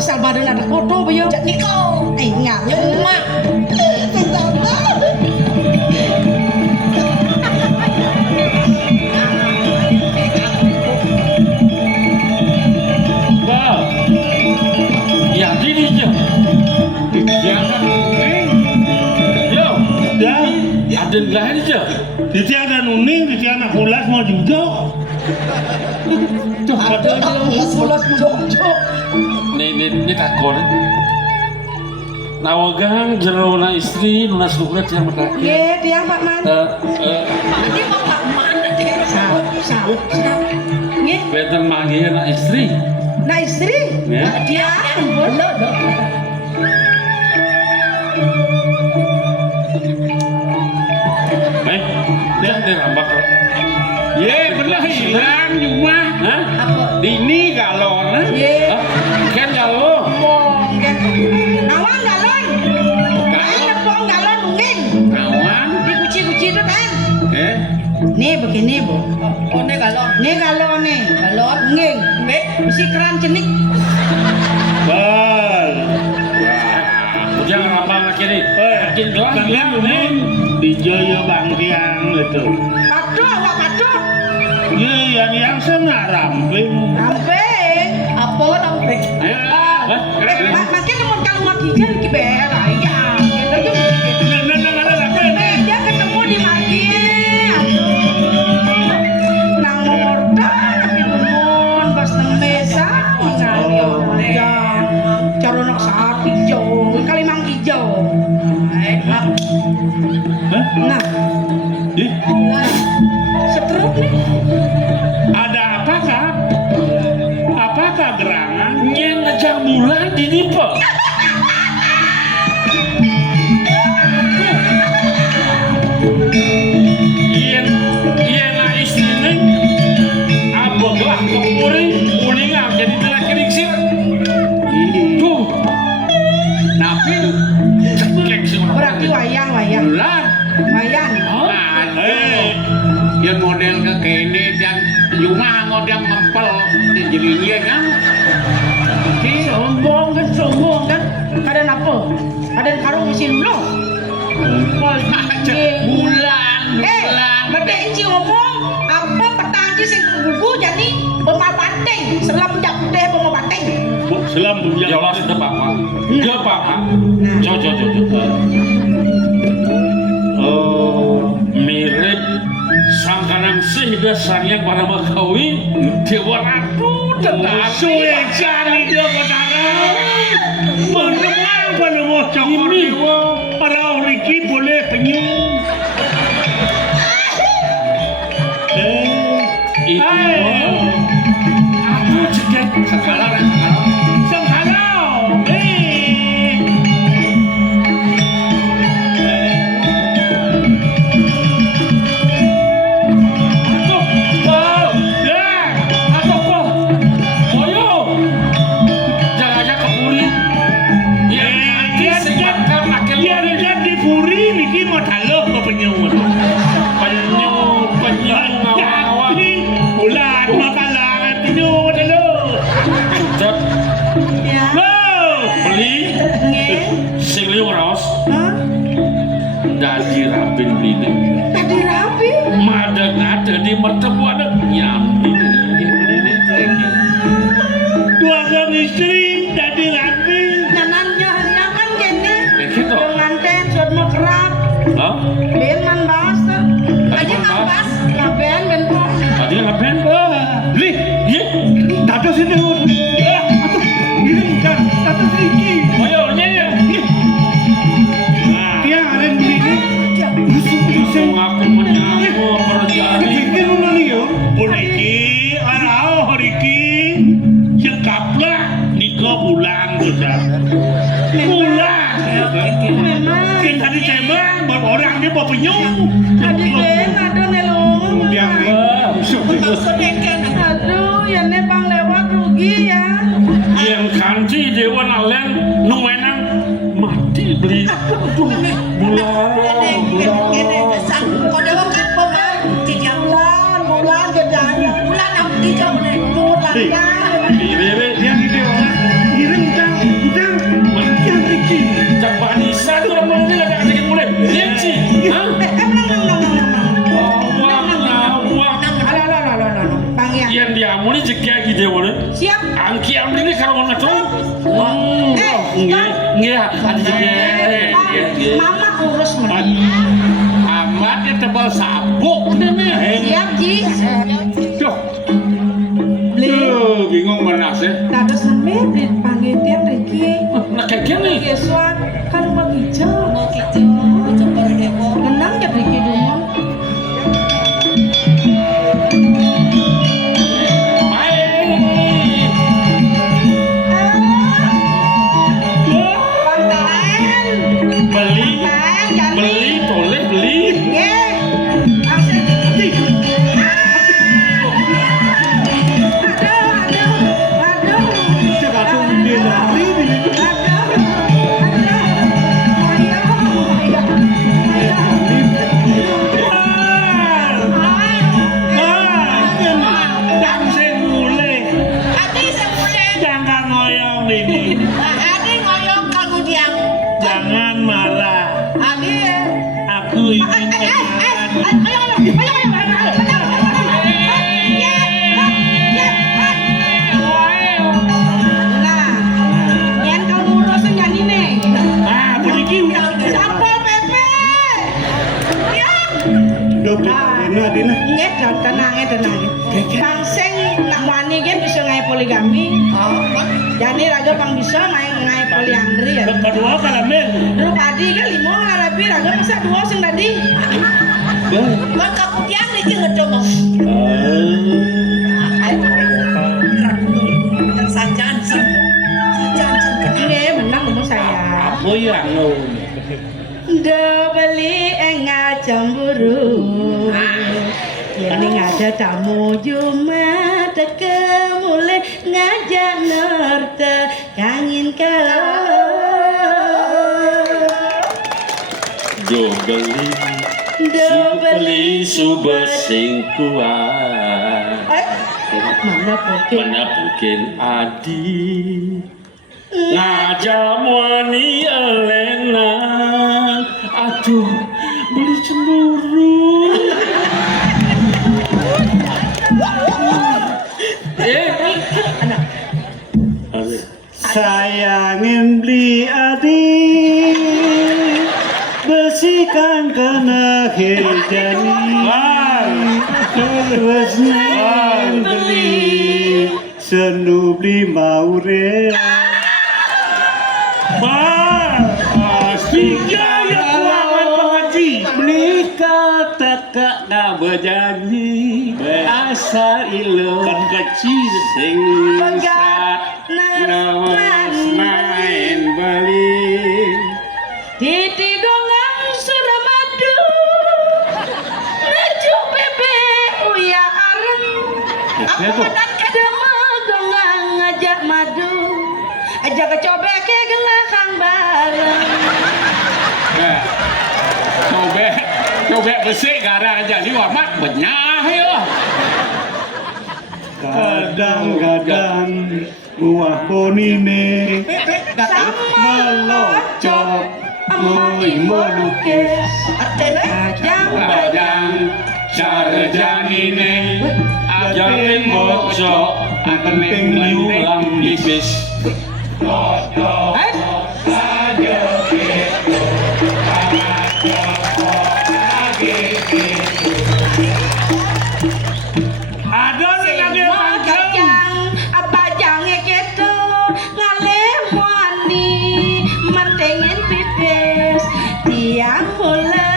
asal badan ada foto ba yo jak niko ingat mak ya gini aja jangan yo ada lain aja Titi ada nuning, titi anak ulas mau juga. ada ulas jok ini takon nawagang jero na istri nuna surat yang mereka ye dia Pak Man Nanti mau Pak Man nanti sahut ye betul manggil na istri nah istri ya dia ampun lo dia dirambak Ye, belah hilang cuma. hah apa Dini galon. ye kan kalau ngomong kan nawang galon ayo nepong galon mungkin Kawan. dikunci-kunci itu kan Eh, nih begini bu oh ini galon nih galon nih galon nging mesti keran cenik bal. jangan rambang lagi nih makin gelas Kalian ini di Jaya Bangkiang itu. padu awak padu Ye, yang sana ramping. ramping apa ramping makin mau kalau mau gigil ki bera ya gitu juga dia ketemu di magi aduh nang morda tapi nuwun bos nang mesa ngayo ya cara nak sapi hijau kali mang hijau nah Ih, setruk nih ada apakah? Apakah gerangan? yang ngejak bulan di nipe yang na istri nih abang lah kemuring kuningan jadi telah keriksir tuh Napi cekek sih berarti wayang lah. wayang Yang model ke kene yang rumah model mempel di jelinya kan. sombong kan ada apa ada karung mesin lo Bulan. beda inci ngomong apa petangki sing buku jadi bema bating selam jak teh bema bating Selam bujang. ya Allah sudah papa ya papa jojo oh mirip sangkanang sih dasarnya para bakawi dewa ratu tenang Suwe cari dia petara. Menemang penemuh cokor dewa. Para Riki boleh penyu. itu aku cekek Sengkalar. Sengkalar. ya nge Dadi rapin beli tadi rapi madang ada di mertemu ada nyambi Dua orang istri jadi rapi. nanannya nyaman gini gitu dengan ten sudah mau kerap hah ben man bas aja ngabas ngaben ben pom tadi ngapain Li, ye tato sini. Atuh, ini kan tato Riki. ayo nyanyi Dia ada di sini. Musuh-musuh. ngaku menyamu perjalanan Pikir dulu nih yo. Poliki, arah Riki. Cekaplah nikah bulan sudah. Bulan. memang Yang tadi cemang, baru orang dia bawa penyu. adik ben ada nelong Yang maksudnya kan aduh ya ne bang lewat rugi ya yang kanji dewa nalen nuwenang mati beli bulan sang kau dewa kan pemain tiga bulan gedanya bulan yang tiga bulan bulan ya ini yang di dewa. Ngirim tang Nggih, Mama urus men. amatnya tebal sabuk nih. Siap Ji. Duh, Beli. bingung mana sih? Dados nembe pangitian Riki. Nah kayak gini. Yesuan kan rumah hijau. Coba dewo. Tenang ya Riki dulu. Main. Beli, boleh beli. Ati semule. Jangan ngoyong ini. Ati ngoyong kanggo diam. Jangan marah. Ati. Aku ingin poligami. Jadi raga pang bisa ngai poliandri ya. kedua kalamin. Lu tadi kan limo ngarapi raga masa dua sing tadi. Maka kudian iki ngedong. Sajan. Ini menang umur saya. Aku yang lo. Beli enggak cemburu. Ini ngada tamu Jumat kemule ngajak nerte kangin kau. Beli subah sing kuat. Mana Mungkin adi ngajak wani elena. Aduh, beli cemburu. Sayangin beli adik besikan kena hejani terus nang beli senu beli maure tiga ya kuangan pengaji beli kata kak berjanji asal ilo kan kecil sing main beli Titi gongang sudah madu Ngejuk bebe uya areng Aku dan kedema gongang ngajak madu Ajak kecobek ke gelakang bareng Cobek bersih gara aja liwat mat benyah ya. kadang-kadang buah ponine melocok moi melukis Bajang cara janine ajarin bocok penting diulang dipis. ada nih lagi Kajang abajangnya gitu ngalemoni mantengin pipis tiang hula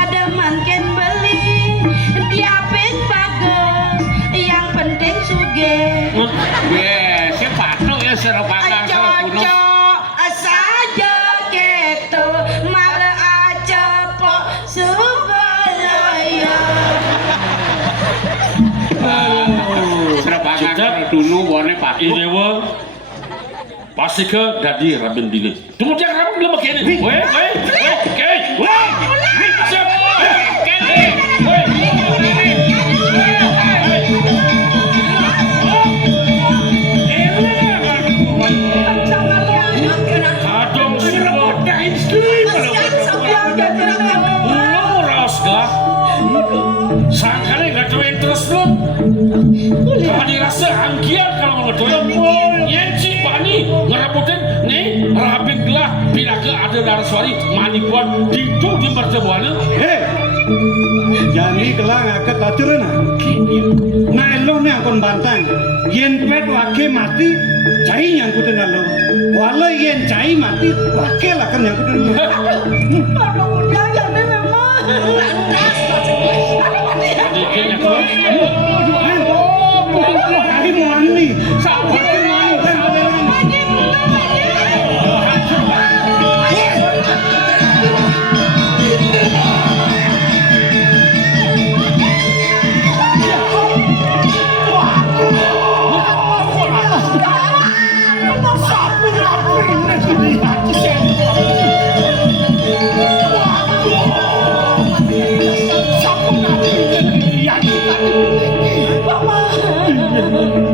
ada manken beli diapit bagus yang penting suge Sepatu ya seropakan kuno. cocok saja gitu malah aja po subalaya Seropakan dulu warna Pak Dewa. Pasti ke dadi rabin dili. Tunggu dia rabin belum begini. Weh. Siap. Adong sirap dahin slim. Ulos dah. Sangkali nggak doain terus lu. Kalau dirasa angkian kalau nggak doain. Yenci pani ngerabutin nih. Pinaga ada Naraswari manikuan itu di pertemuan. Jadi kelang agak tacuran nah lo nih akon bantang yen pet wake mati cai nyangkutin lo walau yen cai mati wake lah kan nyangkutin lo Aduh, jangan memang. Adiknya kau. hari mau mandi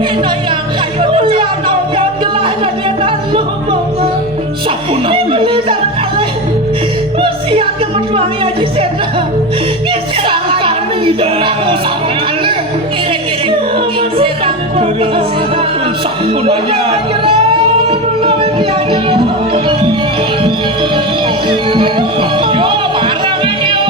Ino yang kayu Ulian dong, yang gelah jadi lu, Mama. sapun Beli sarang kali. Usia kemertuangi aja sena. Ngisi kami. kiri-kiri serang sapun aja Yo, barang ini yo.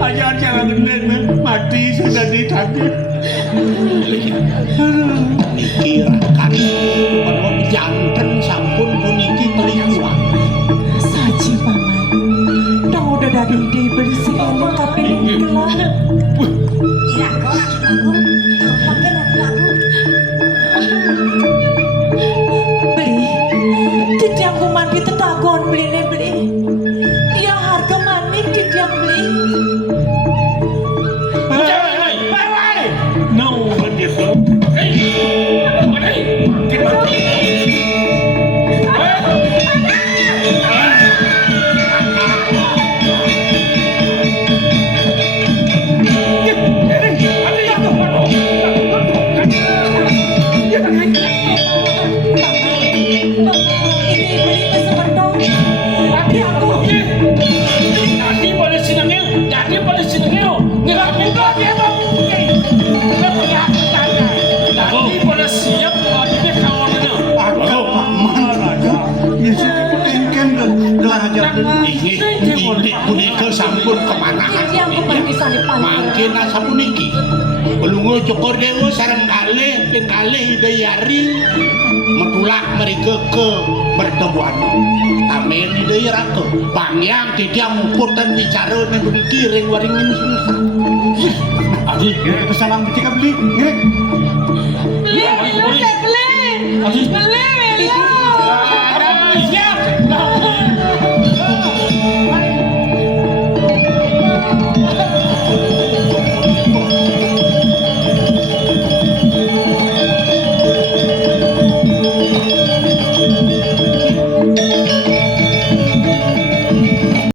aja cara gendeng mati sudah ditagih dikirakan bahwa jantan sampun puniki terlihat Saji paman, dong udah dari diberi segala kaping gelah. iya kau laku pakai laku Beli, tidak aku mandi tetagon beli nih beli. Dia harga manik tidak beli. no begitu Ini beli kesemerdong. Tapi aku Jadi pada sinengil, jadi pada sinengil. Ngelamin kau dia bang. Jadi pada siap wajibnya kawannya. aku paman aja ya situ pentingkan gelah aja ini punika sampun kemanahan dia aku mandi salib paling. mungkin sampun niki Belungu Cokor Dewa sareng kalih ping kalih Hidayari metulak mereka ke bertemuan tamen Hidayah raka pangyang tidak mumputan bicara nang niki ring waring ini susah adik pesanan kita beli Beli. Aji. Beli.